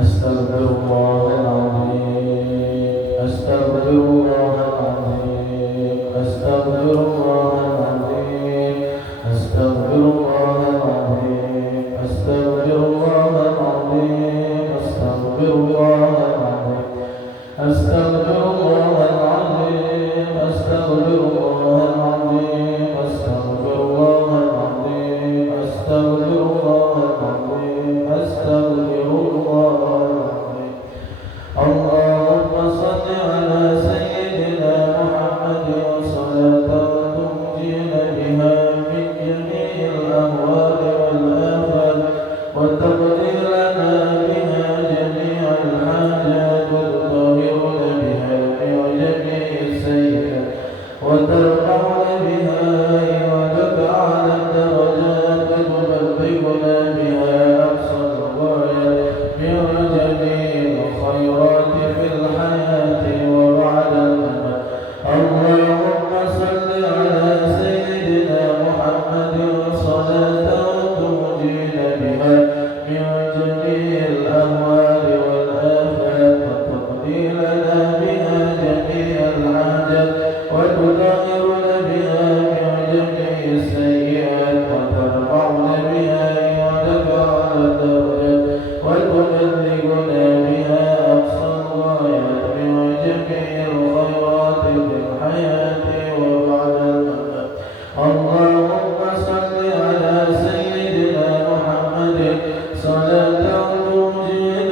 أستغفر الله العظيم أستغفر الله العظيم أستغفر الله العظيم أستغفر الله العظيم أستغفر الله العظيم أستغفر الله العظيم أستغفر الله العظيم أستغفر الله العظيم أستغفر الله العظيم أستغفر الله العظيم أستغفر الله العظيم اللهم صل على سيدنا محمد صلاة تنجينا بها من جميع الأموال والآفات وتقضي لنا بها جميع الحاجات وتطهرنا بها من جميع السيئات وترفعنا بها عندك على الدرجات وتبلغنا بها أقصى الغايات من جميع الخيرات في الحياة وبعد الممات اللهم صل على سيدنا محمد صلاة تنجينا بها من جميع الأموال والآفات وتقضي لنا بها جميع الحاجات وتطهرنا بها من جميع السيئات وترفعنا بها عندك على الدرجات وتبلغنا بها أقصى الغايات من جميع الخيرات في الحياة وبعد الممات اللهم صل على سيدنا محمد صلاة تنجينا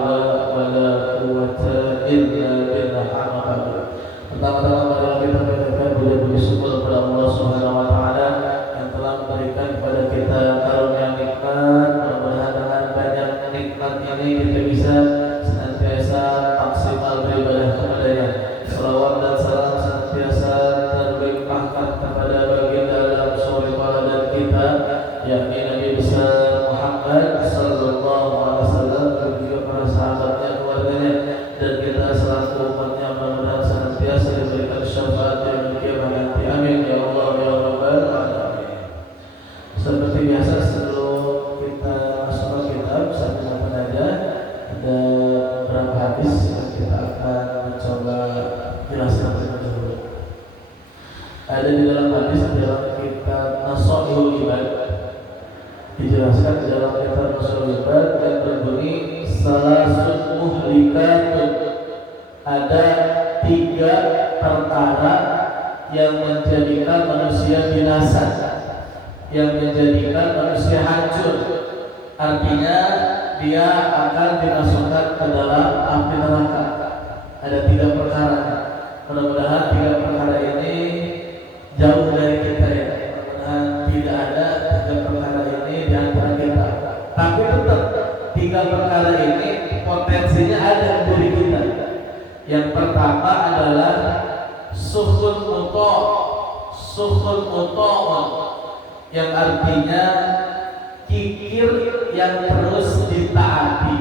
haula wala quwwata illa billah. Pertama-tama marilah kita panjatkan puji syukur kepada Allah Subhanahu wa taala yang telah memberikan kepada kita karunia nikmat. Mudah-mudahan dengan banyak nikmat ini kita bisa senantiasa maksimal beribadah kepadanya. Salawat dan salam senantiasa terlimpahkan kepada baginda dalam suri dan kita, yakni Nabi besar Muhammad sallallahu alaihi wasallam, dan juga para sahabatnya, keluarganya, dan kita selaku umatnya. Mudah-mudahan senantiasa diberikan syafaat yang kiamat nanti. Amin ya Allah ya rabbal alamin. Seperti biasa, sebelum kita masuk ke kitab, sambil saja ada beberapa hadis yang kita akan mencoba jelaskan terlebih dahulu. Ada di dalam hadis dalam kitab Nasaihul Ibad, dijelaskan di dalam kitab Nasaihul Ibad yang berbunyi salasun muhlikatun, ada 3 perkara yang menjadikan manusia binasa, yang menjadikan manusia hancur. Artinya dia akan dimasukkan ke dalam api neraka. Ada 3 perkara. Mudah-mudahan 3 perkara ini jauh dari kita ya. Mudah-mudahan tidak ada 3 perkara ini di antara kita. Tapi tetap 3 perkara ini potensinya ada di diri kita. Yang pertama adalah sukhul muto', yang artinya kikir yang terus ditaati.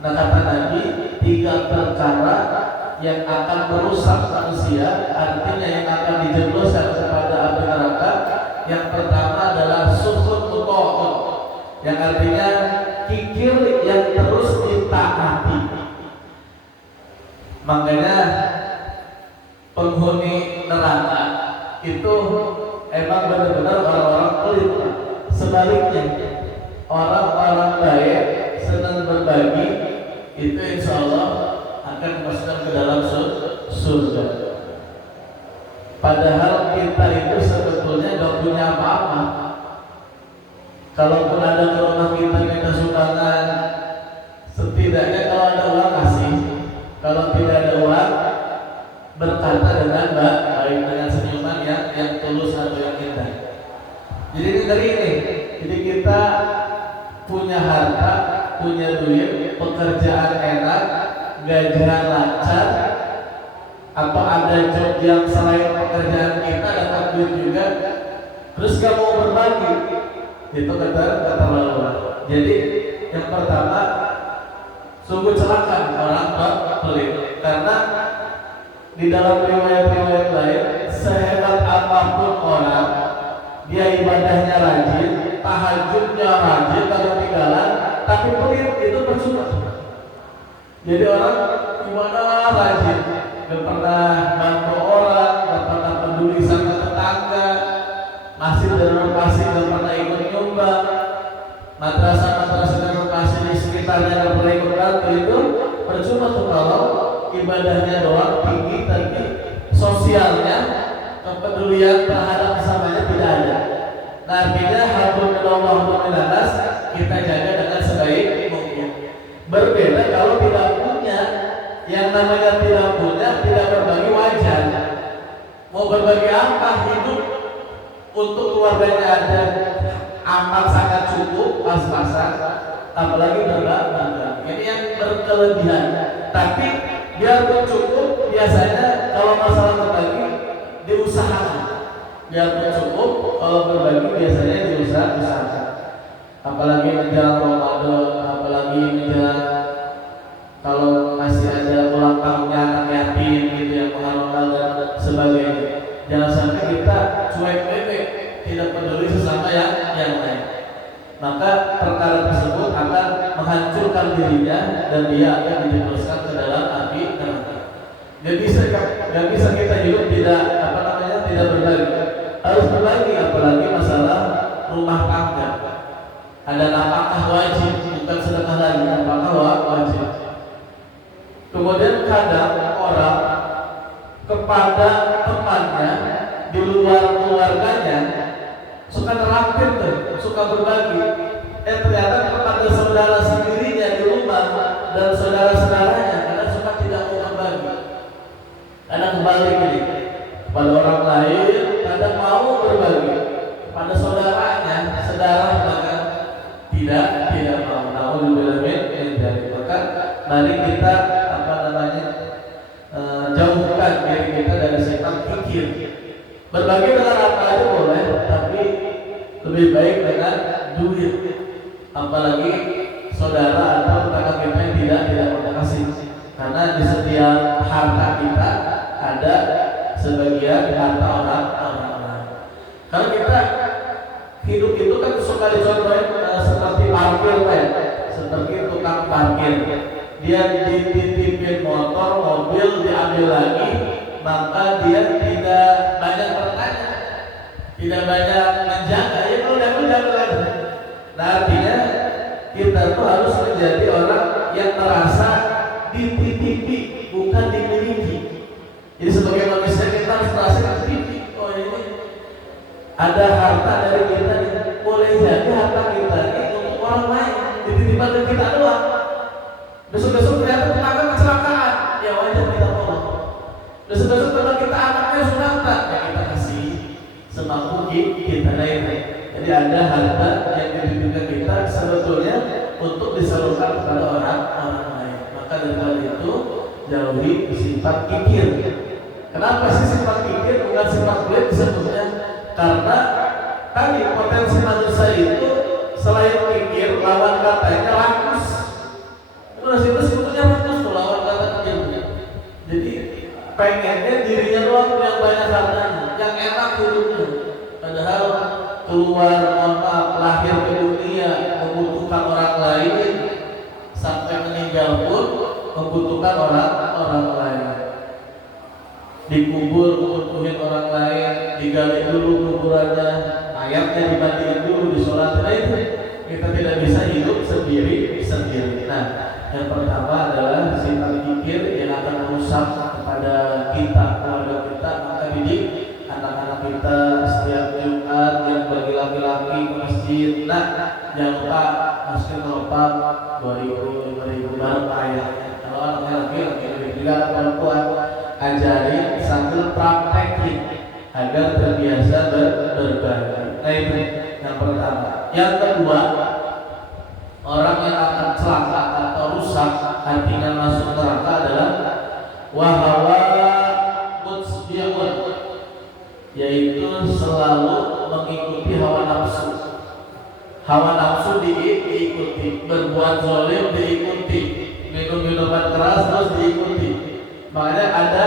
Nah, kata Nabi, 3 perkara yang akan merusak manusia, artinya yang akan dijebloskan kepada api neraka. Yang pertama adalah sukhul muto', yang artinya kikir yang terus ditaati. Makanya penghuni neraka itu emang benar-benar orang-orang pelit. Sebaliknya, orang-orang baik, senang berbagi, itu insya Allah akan dimasukkan ke dalam surga. Padahal kita itu sebetulnya gak punya apa-apa. Kalaupun ada ke rumah kita minta sumbangan, setidaknya kalau ada uang kasih. Kalau tidak ada uang, berkata dengan baik, dengan senyuman yang tulus atau yang indah. Jadi ini dari ini. Jadi kita punya harta, punya duit, pekerjaan enak, gajian lancar, atau ada job yang selain pekerjaan kita dapat duit juga, terus gak mau berbagi, itu keterlaluan. Jadi yang pertama, sungguh celaka orang pelit, karena di dalam riwayat-riwayat lain, sehebat apapun orang, dia ibadahnya rajin, tahajudnya rajin, kalau tinggalan, tapi pelit, itu percuma. Jadi orang ibadah rajin, gak pernah bantu orang, gak pernah peduli sama tetangga, masjid dan lokasi gak pernah ikut nyumbang, madrasah dan lokasi di sekitarnya gak pernah ikut bantu, itu percuma tuh kalau ibadahnya doang tinggi, tapi sosialnya, kepedulian terhadap sesamanya tidak ada. Nah, artinya hablum minanas kita jaga dengan sebaik mungkin. Berbeda kalau tidak punya, yang namanya tidak punya, tidak berbagi wajar. Mau berbagi apa? Hidup untuk keluarganya ada amat sangat cukup, pas-pasan, apalagi berbagi. Ini yang berkelebihan. Tapi biarpun cukup, biasanya kalau masalah berbagi diusahakan. Biarpun cukup, kalau berbagi biasanya diusahakan. Apalagi menjelang Ramadan, apalagi menjelang kalau masih ada ulang tahunnya anak yatim gitu yang mengharumkan dan sebagainya. Jangan sampai kita cuek bebek, tidak peduli sesama yang lain. Maka perkara tersebut akan menghancurkan dirinya dan dia akan dijebloskan ke dalam api neraka. Gak bisa kita hidup tidak tidak berbagi. Harus berbagi, apalagi masalah rumah tangga. Ada nafkah wajib, bukan sedekah lagi, nafkah wajib. Kemudian kadang orang kepada temannya di luar keluarganya suka terakhir tuh, suka berbagi. Ternyata kepada saudara sendirinya di rumah dan saudara-saudaranya kadang suka tidak mau berbagi. Kadang kebalik ini, pada orang lain kadang mau berbagi, pada saudaranya, saudara bahkan tidak mau. Nauzubillah min dzalik. Maka mari kita jauhkan diri kita dari sifat kikir. Berbagi dengan apa aja boleh, tapi lebih baik dengan duit. Apalagi saudara atau tetangga kita yang tidak makasih. Karena di setiap harta kita ada sebagian harta orang lain. Kalau kita hidup itu kan suka dicontohin seperti parkir, seperti tukang parkir. Dia dititipin motor, mobil diambil lagi, maka dia tidak banyak bertanya, tidak banyak menjaga. Ya kalau diambil diambil lagi. Nah artinya kita tuh harus menjadi orang yang merasa dititipi, bukan dimiliki. Jadi sebagai manusia kita harus merasa dititipi. Oh ini ada harta dari kita, boleh jadi harta kita ini untuk orang lain, dititipkan ke kita doang. Besok-besok ternyata tetangga kecelakaan, ya wajar kita tolong. Besok-besok teman kita anaknya sunatan, ya kita kasih semampu kita naik. Jadi ada harta yang dititipkan kita sebetulnya untuk disalurkan kepada orang lain. Maka dari itu jauhi sifat kikir. Kenapa sih sifat kikir bukan sifat pelit sebetulnya? Karena tadi potensi manusia itu selain kikir, lawan katanya rakus. Terus itu sebetulnya rakus tuh lawan kata kikir. Jadi pengennya dirinya doang yang banyak hartanya, yang enak hidupnya. Padahal keluar lahir ke dunia membutuhkan orang lain, sampai meninggal pun membutuhkan orang lain. Dikubur membutuhin orang lain, digali dulu kuburannya, mayatnya dimandiin dulu, disolatin. Nah itu kita tidak bisa hidup sendiri. Nah, yang pertama adalah sifat kikir yang akan merusak kepada kita, keluarga kita. Maka didik anak-anak kita setiap Jumat yang bagi laki-laki ke masjid. Nah, jangan lupa masukin kelopak 2000 bareng ayahnya. Kalau anaknya laki-laki juga perempuan, ajarin sambil praktekin agar terbiasa berbagi. Nah itu yang pertama. Yang kedua, orang yang akan celaka atau rusak, artinya masuk neraka adalah wahawa mutsbi'un, yaitu selalu mengikuti hawa nafsu. Hawa nafsu diikuti, berbuat zalim diikuti, minum minuman keras terus diikuti. Makanya ada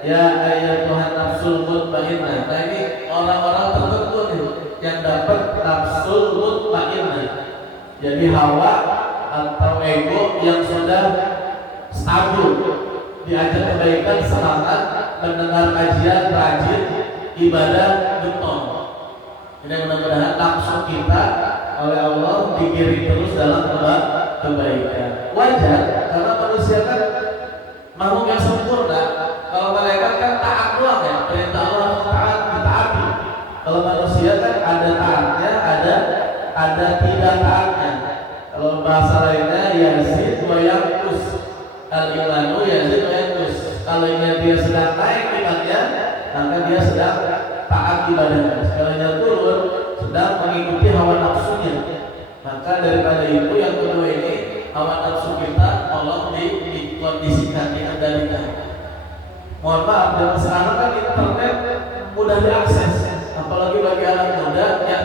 ya ayyatuhan nafsul mutmainnah. Nah ini orang-orang tertentu nih yang dapat nafsul mutmainnah. Jadi hawa atau ego yang sudah stabil, diajak kebaikan, semangat, mendengar kajian, rajin, ibadah, getol. Ini mudah-mudahan nafsu kita oleh Allah dikirim terus dalam kebaikan. Wajar karena manusia kan makhluk yang sempurna. Kalau malaikat kan taat doang ya, perintah Allah taat ditaati. Kalau manusia kan ada taatnya, ada tidak taatnya. Kalau bahasa lainnya yazid wa yanqus, al-imanu yazid wa yanqus. Kalau dia sedang naik imannya, maka dia sedang taat ibadahnya. Kalau dia turun, sedang mengikuti hawa nafsunya. Maka daripada itu yang kedua ini, hawa nafsu kita tolong dikondisikan, dikendalikan. Mohon maaf, zaman sekarang kan internet mudah diakses, apalagi bagi anak muda yang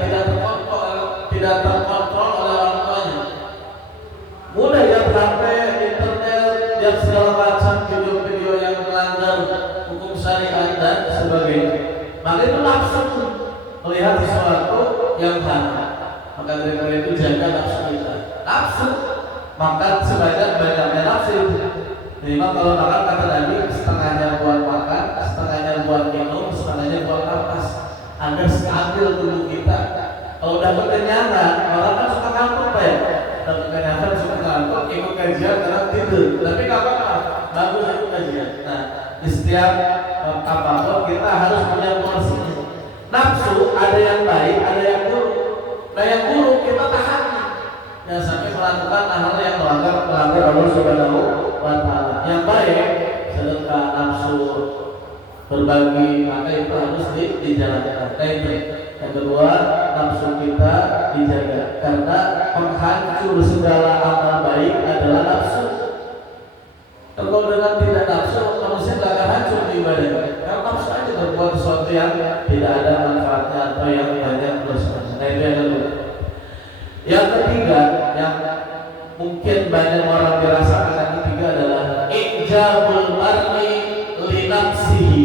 tidak terkontrol oleh orang tuanya. Mudah ya HP, internet, dan segala macam video-video yang melanggar hukum syariat dan sebagainya. Maka itu nafsu melihat sesuatu yang haram. Maka dari itu jaga nafsu kita. Nafsu makan sebanyak-banyaknya nafsu. Memang kalau makan kata Nabi, setengahnya buat makan, setengahnya buat minum, setengahnya buat nafas, agar stabil tubuh kita. Kalau udah kekenyangan, orang kan suka ngantuk ya. Udah kekenyangan suka ngantuk, ikut kajian karena tidur. Tapi nggak apa-apa, bagus ikut kajian. Nah, di setiap apapun kita harus punya porsinya. Nafsu ada yang baik, ada yang buruk. Nah yang buruk kita tahan. Jangan sampai melakukan hal yang melanggar Allah Subhanahu wa Ta'ala. Yang baik, sedekah, nafsu, berbagi, maka itu harus dijalankan. Nah itu. Yang kedua, nafsu kita dijaga, karena penghancur segala amal baik adalah nafsu. Kalau dengan tidak nafsu, manusia tidak akan hancur di ibadahnya. Karena nafsu aja berbuat sesuatu yang tidak ada manfaatnya atau yang banyak dosa. Nah itu yang kedua. Yang ketiga, yang mungkin banyak orang dirasakan, yang ketiga adalah ijabul mar'i li nafsihi.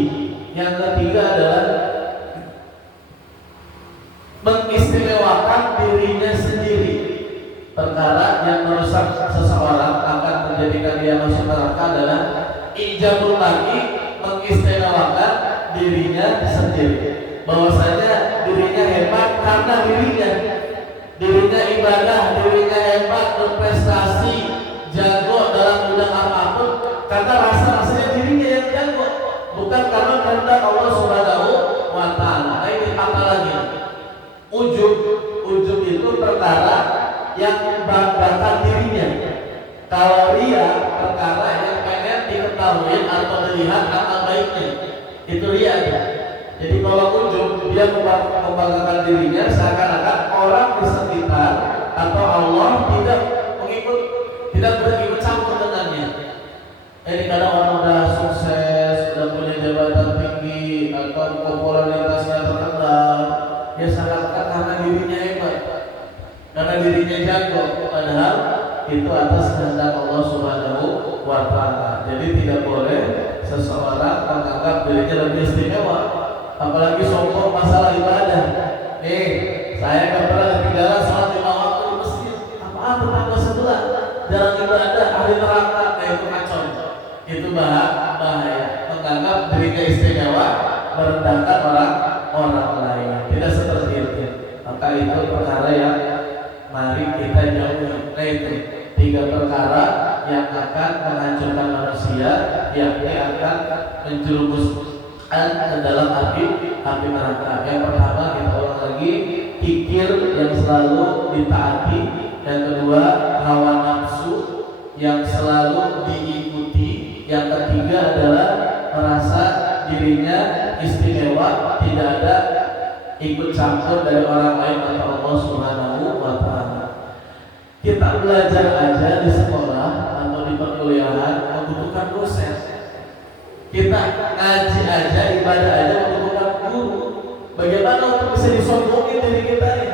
Yang ketiga adalah mengistimewakan dirinya sendiri. Perkara yang merusak seseorang akan menjadikan dia masuk neraka adalah ijabul mar'i, mengistimewakan dirinya sendiri. Bahwasanya dirinya hebat karena dirinya ibadah, dirinya hebat, berprestasi, jago dalam bidang apapun karena rasa-rasanya dirinya yang jago, bukan karena kehendak Allah Subhanahu wa Ta'ala. Nah ini apa lagi? Ujub itu perkara yang membanggakan dirinya. Kalau ria, perkara yang pengen diketahui atau dilihat amal baiknya, itu ria. Jadi kalau ujub, dia membanggakan dirinya seakan-akan orang di sekitar atau Allah tidak berikut campur dengannya. Jadi kadang orang udah sukses, udah punya jabatan tinggi atau popularitasnya terkenal, dia seakan-akan karena dirinya hebat, karena dirinya jago, padahal itu atas kehendak Allah Subhanahu wa Ta'ala. Jadi tidak boleh seseorang menganggap dirinya lebih istimewa, apalagi sombong masalah ibadah. Saya gak pernah ketinggalan sholat 5 waktu di masjid. Apaan tetangga sebelah jalan ibadah ahli neraka? Itu kacau. Itu bahaya. Menganggap dirinya istimewa, merendahkan orang lain. Tidak seperti itu. Maka itu perkara yang mari kita jauhi. Nah itu 3 perkara yang akan menghancurkan manusia, yakni akan menjerumuskan ke dalam api neraka. Yang pertama, kita ulang lagi, pikir yang selalu ditaati. Yang kedua, hawa nafsu yang selalu diikuti. Yang ketiga adalah merasa dirinya istimewa, tidak ada ikut campur dari orang lain atau Allah Subhanahu wa Ta'ala. Kita belajar aja di sekolah atau di perkuliahan membutuhkan dosen. Kita ngaji aja, ibadah aja membutuhkan guru. Bagaimana untuk bisa disombongin diri kita ini?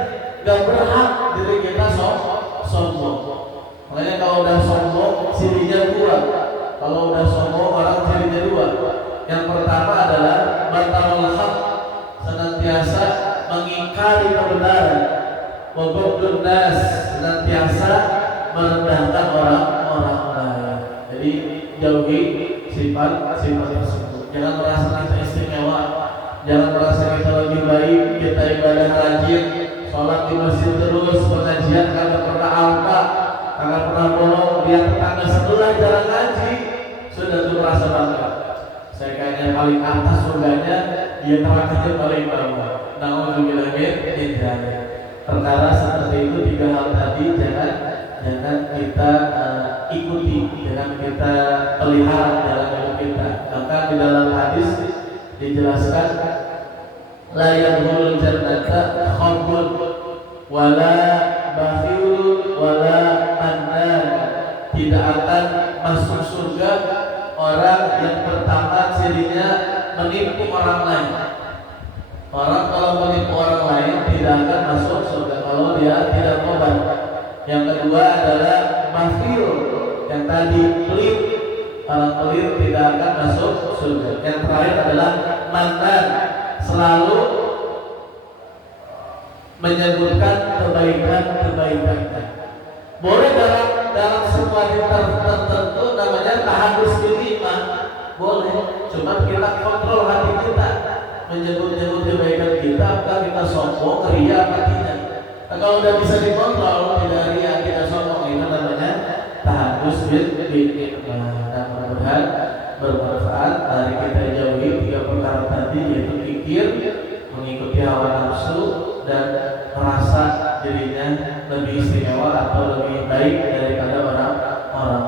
Gak berhak diri kita sombong. Makanya kalau udah sombong, cirinya 2. Kalau udah sombong, orang cirinya 2. Yang pertama adalah batalul haq, senantiasa mengingkari kebenaran. Wabudun nas, senantiasa merendahkan orang lain. Jadi jauhi sifat tersebut. Jangan merasa kita istimewa, jangan merasa kita lebih baik, kita ibadah rajin, sholat di masjid terus, pengajian kagak pernah alpa, kagak pernah bolong, lihat tetangga sebelah jarang ngaji, sudah tuh merasa bangga. Saya kayaknya paling atas surganya, dia nerakanya paling bawah. Nauzubillah min dzalik. Perkara seperti itu 3 hal tadi jangan kita ikuti, jangan kita pelihara dalam hidup kita. Maka di dalam hadis dijelaskan la yadkhulul jannata khabun wala bakhilun wala mannan. Tidak akan masuk surga orang yang pertama cirinya menipu orang lain. Orang kalau menipu orang lain tidak akan masuk surga kalau dia tidak tobat. Yang kedua adalah bakhil, yang tadi pelit. Orang pelit tidak akan masuk surga. Yang terakhir adalah mantan, selalu menyebutkan kebaikan. Boleh dalam situasi tertentu namanya tahadus bilimah, boleh. Cuma kita kontrol hati kita, menyebut kebaikan kita, apakah kita sombong, ria apa tidak. Nah, kalau udah bisa dikontrol, tidak ria, tidak sombong, itu namanya tahadus bilimah. Dan mudah-mudahan bermanfaat. Mari kita jauhi 3 perkara tadi, yaitu pikir, mengikuti hawa nafsu, dan merasa dirinya lebih istimewa atau lebih baik daripada orang orang